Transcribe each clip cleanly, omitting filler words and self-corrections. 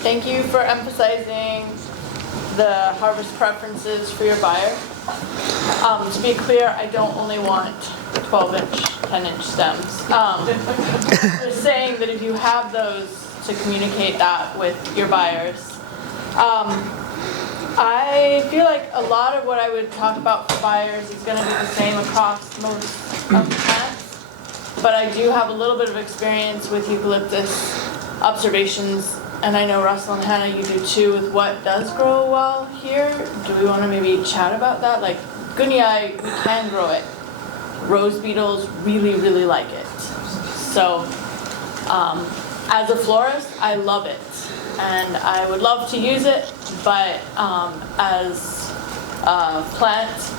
Thank you for emphasizing the harvest preferences for your buyer. To be clear, I don't only want 12-inch, 10-inch stems. Just saying that if you have those, to communicate that with your buyers. I feel like a lot of what I would talk about for buyers is going to be the same across most of the plants, but I do have a little bit of experience with eucalyptus observations, and I know Russell and Hannah, you do too, with what does grow well here. Do we want to maybe chat about that? Like, Gunyai, we can grow it. Rose beetles really, really like it. So, as a florist, I love it, and I would love to use it, but as a plant,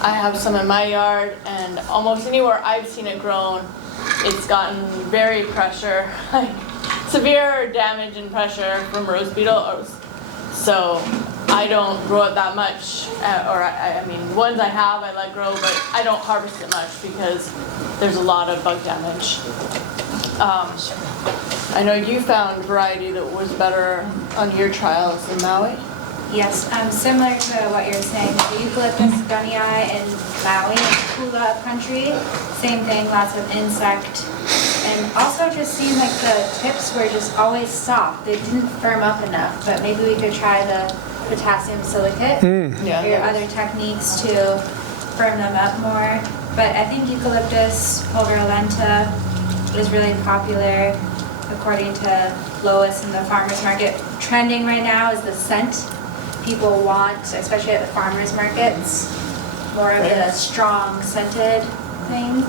I have some in my yard, and almost anywhere I've seen it grown, it's gotten very pressure, like severe damage and pressure from rose beetle. So I don't grow it that much, I mean, ones I have I let grow, but I don't harvest it much because there's a lot of bug damage. I know you found variety that was better on your trials in Maui. Yes, similar to what you're saying, the Eucalyptus gunnii in Maui and Kula country, same thing, lots of insect. And also just seemed like the tips were just always soft. They didn't firm up enough, but maybe we could try the potassium silicate or other techniques to firm them up more. But I think Eucalyptus pulverulenta is really popular according to Lois in the farmer's market. Trending right now is the scent. People want, especially at the farmers markets, more of the strong scented thing.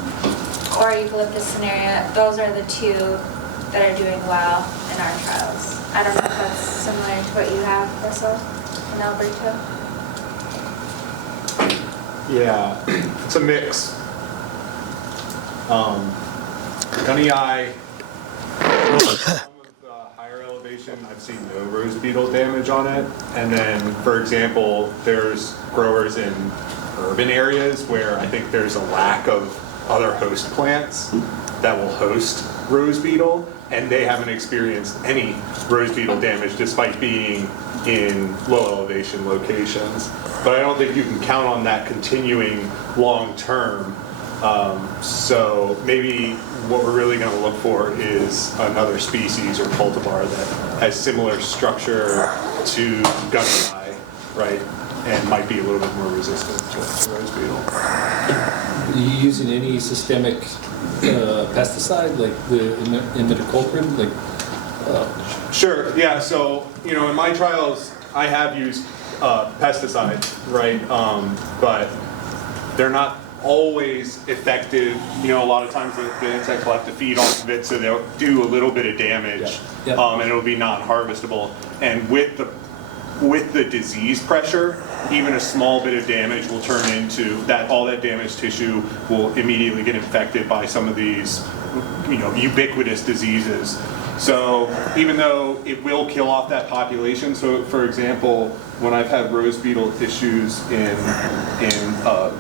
Or Eucalyptus cinerea. Those are the two that are doing well in our trials. I don't know if that's similar to what you have, Russell and Alberto. Yeah, it's a mix. Gunnii, higher elevation, I've seen no rose beetle damage on it. And then, for example, there's growers in urban areas where I think there's a lack of other host plants that will host rose beetle, and they haven't experienced any rose beetle damage despite being in low elevation locations. But I don't think you can count on that continuing long term. So maybe what we're really going to look for is another species or cultivar that has similar structure to gunnii, right? And might be a little bit more resistant to rose beetle. Are you using any systemic pesticide, like the imidacloprid? Sure, yeah, so, in my trials, I have used pesticides, right? But they're not always effective. A lot of times the insects will have to feed off of it, so they'll do a little bit of damage, and it'll be non-harvestable. And with the disease pressure, even a small bit of damage will turn into that. All that damaged tissue will immediately get infected by some of these, ubiquitous diseases. So even though it will kill off that population, so for example, when I've had rose beetle issues in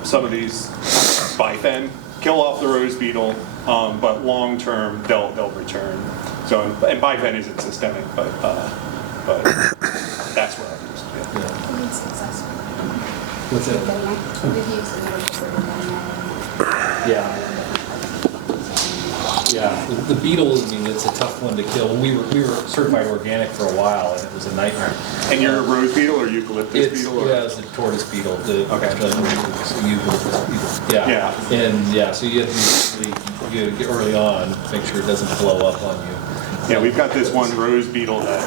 some of these, bifen kill off the rose beetle, but long term they'll return. So and bifen isn't systemic, but that's what I've used. What's that? Yeah. Yeah, the beetle, it's a tough one to kill. We were certified organic for a while, and it was a nightmare. And you're a rose beetle or eucalyptus beetle? Or? Yeah, it's a tortoise beetle. The eucalyptus beetle. Yeah. And so you have to really get early on, make sure it doesn't blow up on you. Yeah, we've got this one rose beetle that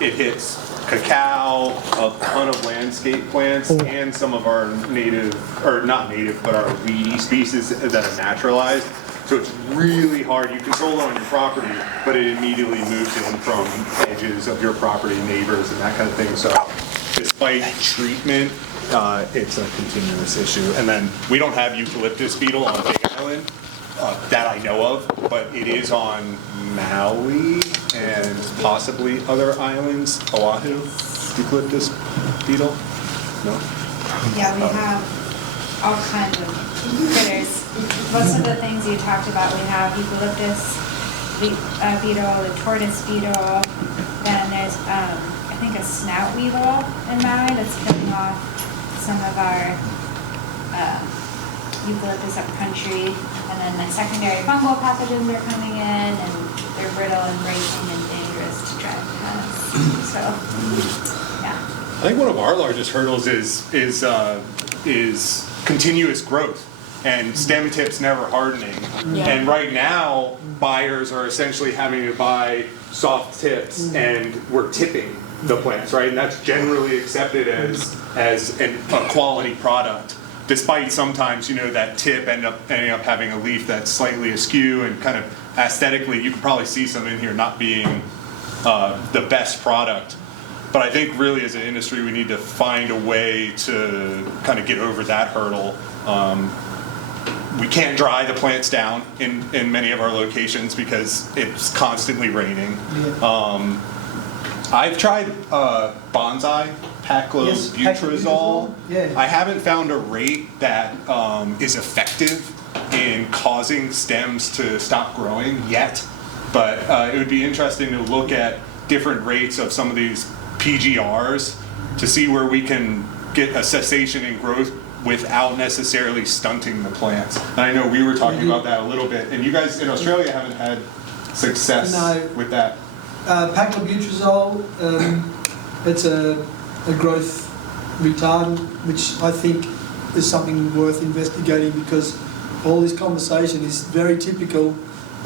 it hits cacao, a ton of landscape plants, and some of our native, or not native, but our weedy species that are naturalized. So it's really hard. You control it on your property, but it immediately moves in from edges of your property, neighbors, and that kind of thing. So despite treatment, it's a continuous issue. And then we don't have eucalyptus beetle on Big Island that I know of, but it is on Maui and possibly other islands. Oahu, eucalyptus beetle? No? Yeah, we have all kinds of critters. Most of the things you talked about, we have eucalyptus, beetle, the tortoise beetle. Then there's, I think, a snout weevil in Maui that's killing off some of our eucalyptus upcountry. And then the secondary fungal pathogens are coming in, and they're brittle and breaking and dangerous to drive past. So, yeah. I think one of our largest hurdles is continuous growth and stem tips never hardening. Yeah. And right now, buyers are essentially having to buy soft tips, and we're tipping the plants, right? And that's generally accepted as a quality product, despite sometimes, that tip ending up having a leaf that's slightly askew and kind of aesthetically, you can probably see some in here not being the best product. But I think really as an industry, we need to find a way to kind of get over that hurdle. We can't dry the plants down in many of our locations because it's constantly raining. Yeah. I've tried bonsai, paclobutrazol. Yeah. I haven't found a rate that is effective in causing stems to stop growing yet, but it would be interesting to look at different rates of some of these PGRs to see where we can get a cessation in growth without necessarily stunting the plants. And I know we were talking about that a little bit, and you guys in Australia haven't had success with that. Paclobutrazol, it's a growth retardant, which I think is something worth investigating, because all this conversation is very typical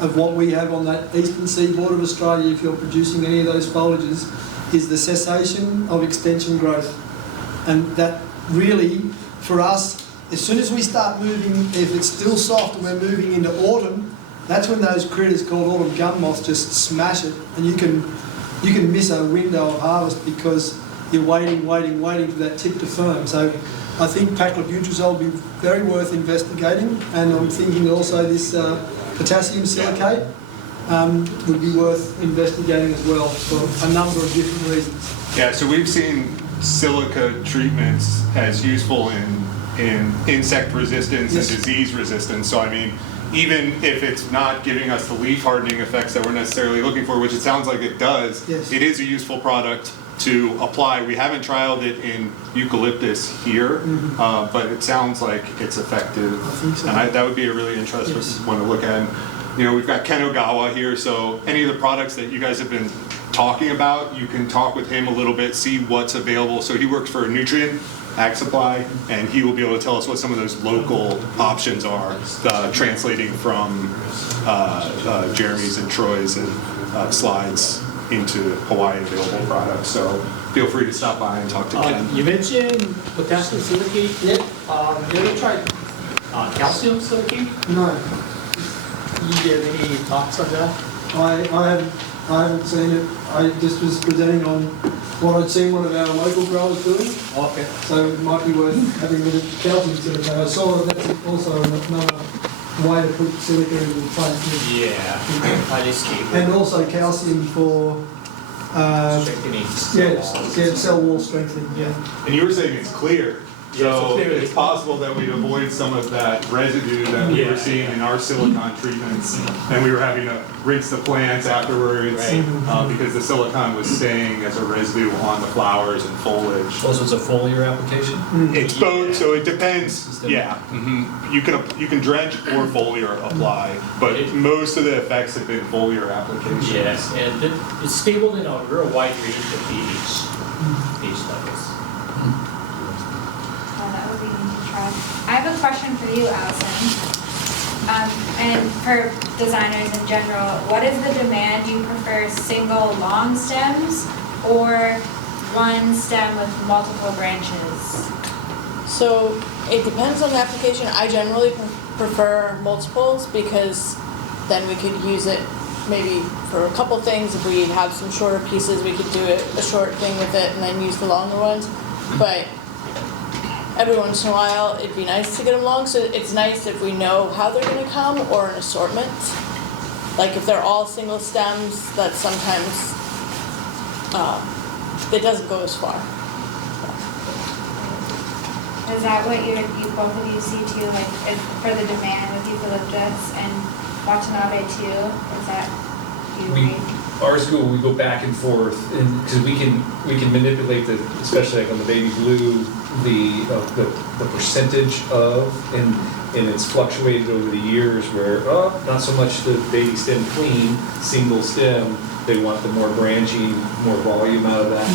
of what we have on that eastern seaboard of Australia. If you're producing any of those foliages, is the cessation of extension growth. And that really, for us, as soon as we start moving, if it's still soft and we're moving into autumn, that's when those critters called autumn gum moths just smash it, and you can miss a window of harvest because you're waiting for that tip to firm. So I think paclobutrazol will be very worth investigating, and I'm thinking also this potassium silicate would be worth investigating as well for a number of different reasons. Yeah, so we've seen silica treatments as useful in insect resistance and disease resistance. So I mean, even if it's not giving us the leaf hardening effects that we're necessarily looking for, which it sounds like it does, it is a useful product to apply. We haven't trialed it in eucalyptus here, but it sounds like it's effective. I think so. And that would be a really interesting one to look at. And, we've got Ken Ogawa here, so any of the products that you guys have been talking about, you can talk with him a little bit, see what's available. So he works for Nutrient Ag Supply, and he will be able to tell us what some of those local options are, translating from Jeremy's and Troy's and slides into Hawaii available products. So feel free to stop by and talk to Ken. You mentioned potassium silicate. Yeah. You ever tried calcium silicate? No, You have any thoughts on that? I haven't seen it. I just was presenting on what I'd seen one of our local growers doing, Okay. so it might be worth having a look at calcium silicate. I saw that that's also another way to put silica into the plant. Yeah. Highly stable. And also calcium for Strengthening cell wall strengthening. Yeah. And you were saying it's clear. Yeah, So it's clear. it's possible that we'd avoid some of that residue that we were seeing in our silicon treatments, and we were having to rinse the plants afterwards because the silicon was staying as a residue on the flowers and foliage. Also, it's a foliar application? It's both, so it depends. Yeah, you can drench or foliar apply, but most of the effects have been foliar applications. Yes, and it's stable in a real wide range of pH levels. That would be neat to try. I have a question for you, Alison. And for designers in general, what is the demand? Do you prefer single long stems or one stem with multiple branches? So it depends on the application. I generally prefer multiples because then we could use it maybe for a couple things. If we have some shorter pieces, we could do a short thing with it and then use the longer ones. But every once in a while, it'd be nice to get them long. So it's nice if we know how they're going to come or an assortment. Like if they're all single stems, that sometimes it doesn't go as far. Is that what you both of you see too, like for the demand with eucalyptus and Watanabe too? Is that Do you We, agree? our school, we go back and forth, and, because we can manipulate the, especially like on the baby blue, the percentage of, and it's fluctuated over the years where, not so much the baby stem clean, single stem, they want the more branching, more volume out of that.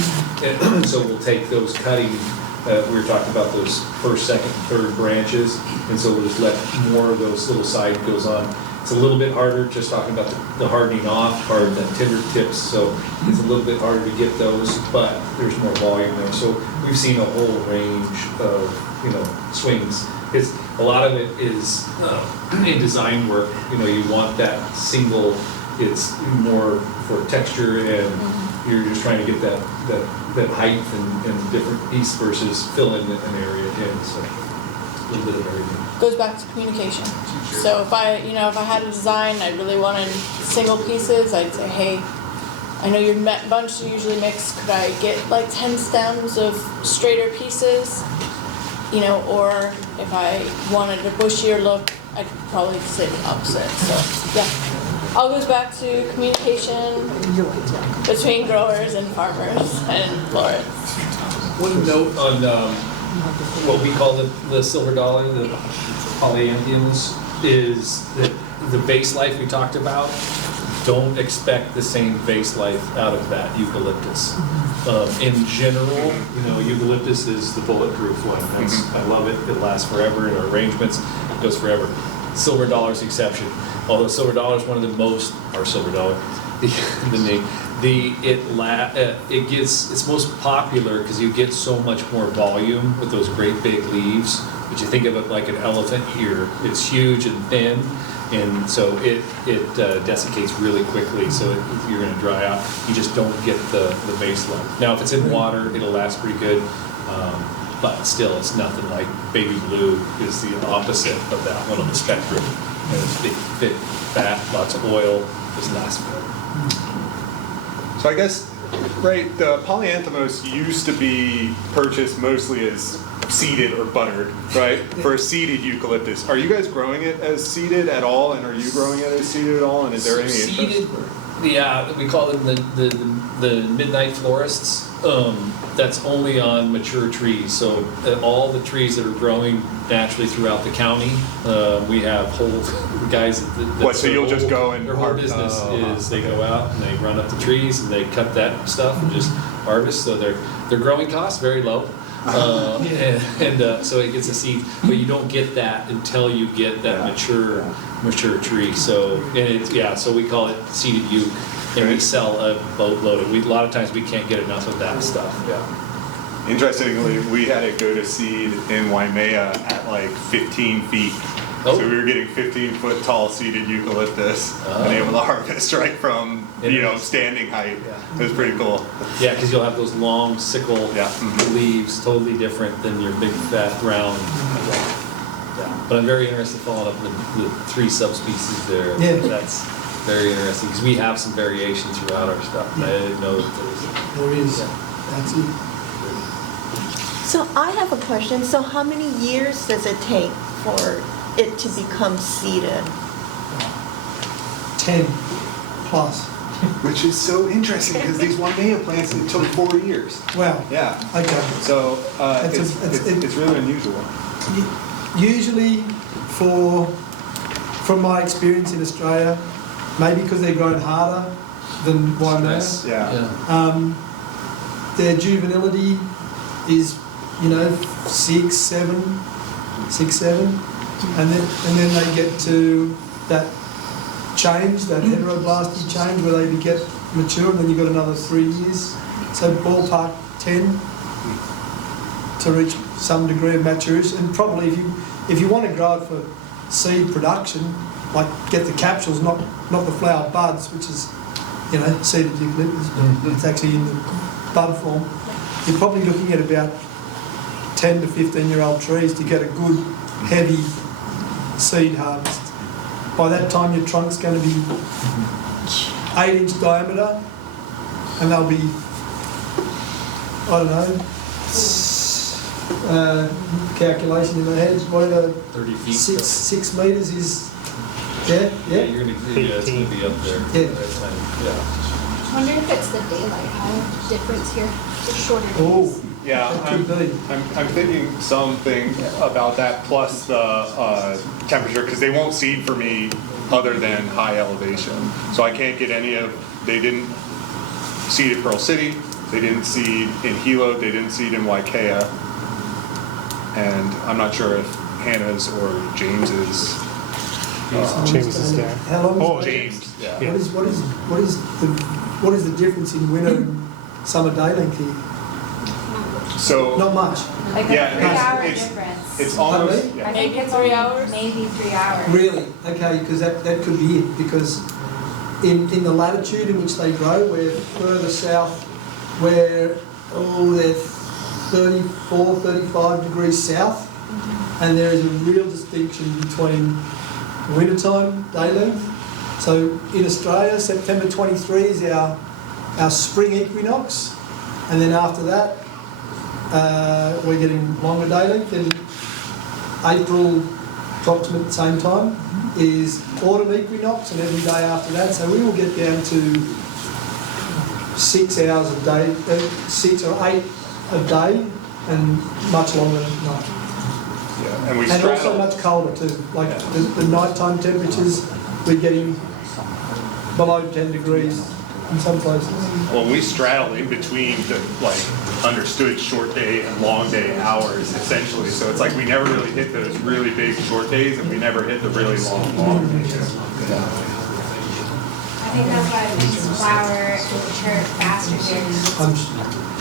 And so we'll take those cutting, we were talking about those first, second, third branches, and so we'll just let more of those little side goes on. It's a little bit harder, just talking about the hardening off part than tender tips, so it's a little bit harder to get those, but there's more volume there. So we've seen a whole range of, swings. A lot of it is in design work, you want that single, it's more for texture, and you're just trying to get that height and different piece versus fill in an area in, so a little bit of everything. Goes back to communication. So if I had a design, I really wanted single pieces, I'd say, hey, I know your bunch usually mix, could I get like 10 stems of straighter pieces? Or if I wanted a bushier look, I'd probably say the opposite, so yeah. All goes back to communication between growers and farmers and florists. One note on what we call the silver dollar, the polyanthiums, is that the base life we talked about, don't expect the same base life out of that eucalyptus. In general, eucalyptus is the bulletproof one. I love it. It lasts forever in our arrangements. It goes forever. Silver dollar is the exception. Although silver dollar is one of the most, or silver dollar, the name. It's most popular because you get so much more volume with those great big leaves. But you think of it like an elephant ear. It's huge and thin, and so it desiccates really quickly. So you're going to dry out. You just don't get the base life. Now, if it's in water, it'll last pretty good. But still, it's nothing like baby blue is the opposite of that one on the spectrum. And it's big, thick, fat, lots of oil. Just lasts forever. So I guess, right, the polyanthemos used to be purchased mostly as seeded or buttered, right? For a seeded eucalyptus. Are you guys growing it as seeded at all? And are you growing it as seeded at all? And is there any seeded? Yeah, we call them the midnight florists. That's only on mature trees. So all the trees that are growing naturally throughout the county, we have whole guys that so you'll just go and their whole business is they go out and they run up the trees and they cut that stuff and just harvest. So their growing costs very low. So it gets a seed, but you don't get that until you get that mature tree. So so we call it seeded euc, and we sell a boatload of. A lot of times we can't get enough of that stuff. Yeah. Interestingly, we had it go to seed in Waimea at like 15 feet. Oh. So we were getting 15-foot tall seeded eucalyptus and able to harvest right from standing height. Yeah. It was pretty cool. Yeah, because you'll have those long sickle leaves, totally different than your big fat round. Yeah. But I'm very interested in following up the 3 subspecies there. Yeah. That's very interesting because we have some variation throughout our stuff. Yeah. I didn't know that There is. That's it. So I have a question. So how many years does it take for it to become seeded? 10 plus. Which is so interesting because these Waimea plants, it took 4 years. Wow. Yeah. Okay. So it's really unusual. Usually, from my experience in Australia, maybe because they're grown harder than Waimea, their juvenility is 6, 7, and then they get to that change, that heteroblasty change where they get mature, and then you've got another 3 years. So ballpark 10 to reach some degree of maturity. And probably if you want to grow it for seed production, like get the capsules, not the flower buds, which is seeded eucalyptus, but it's actually in the bud form. You're probably looking at about 10 to 15-year-old trees to get a good heavy seed harvest. By that time your trunk's going to be 8-inch diameter, and they'll be, I don't know, calculation in my head, whatever, 30 feet. 6 meters is Yeah, yeah. You're gonna, yeah, it's gonna be up there. Yeah. That time, yeah. Wondering if it's the daylight hour difference here, the shorter days. Oh, Yeah, that could be. I'm thinking something about that plus the temperature, because they won't seed for me other than high elevation. So I can't get any of, they didn't seed at Pearl City, they didn't seed in Hilo, they didn't seed in Waikea. And I'm not sure if Hannah's or James's. James is there. How long? Oh, James, yeah. What is the difference in winter and summer day length here? So, Not much. Like a Yeah, 3-hour it's- difference. it's almost, Pardon I yeah. think Maybe it's 3 only hours? maybe 3 hours. Really? Okay, because that could be it. Because in the latitude in which they grow, we're further south, where they're 34, 35 degrees south, and there is a real distinction between wintertime day length. So in Australia, September 23 is our spring equinox, and then after that, we're getting longer day length. And April, approximate same time, is autumn equinox, and every day after that. So we will get down to 6 hours a day, 6 or 8 a day, and much longer than night. Yeah, and we And also straddle. much colder too. Like the nighttime temperatures, we're getting below 10 degrees in some places. Well, we straddle in between the understood short day and long day hours essentially. So it's like we never really hit those really big short days, and we never hit the really long days. I think that's why these flower mature faster here. I'm,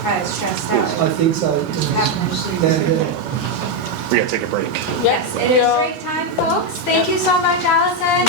Probably stressed out. I think so. Yeah. We gotta take a break. Yes, It is break time, folks. Thank you so much, Alison.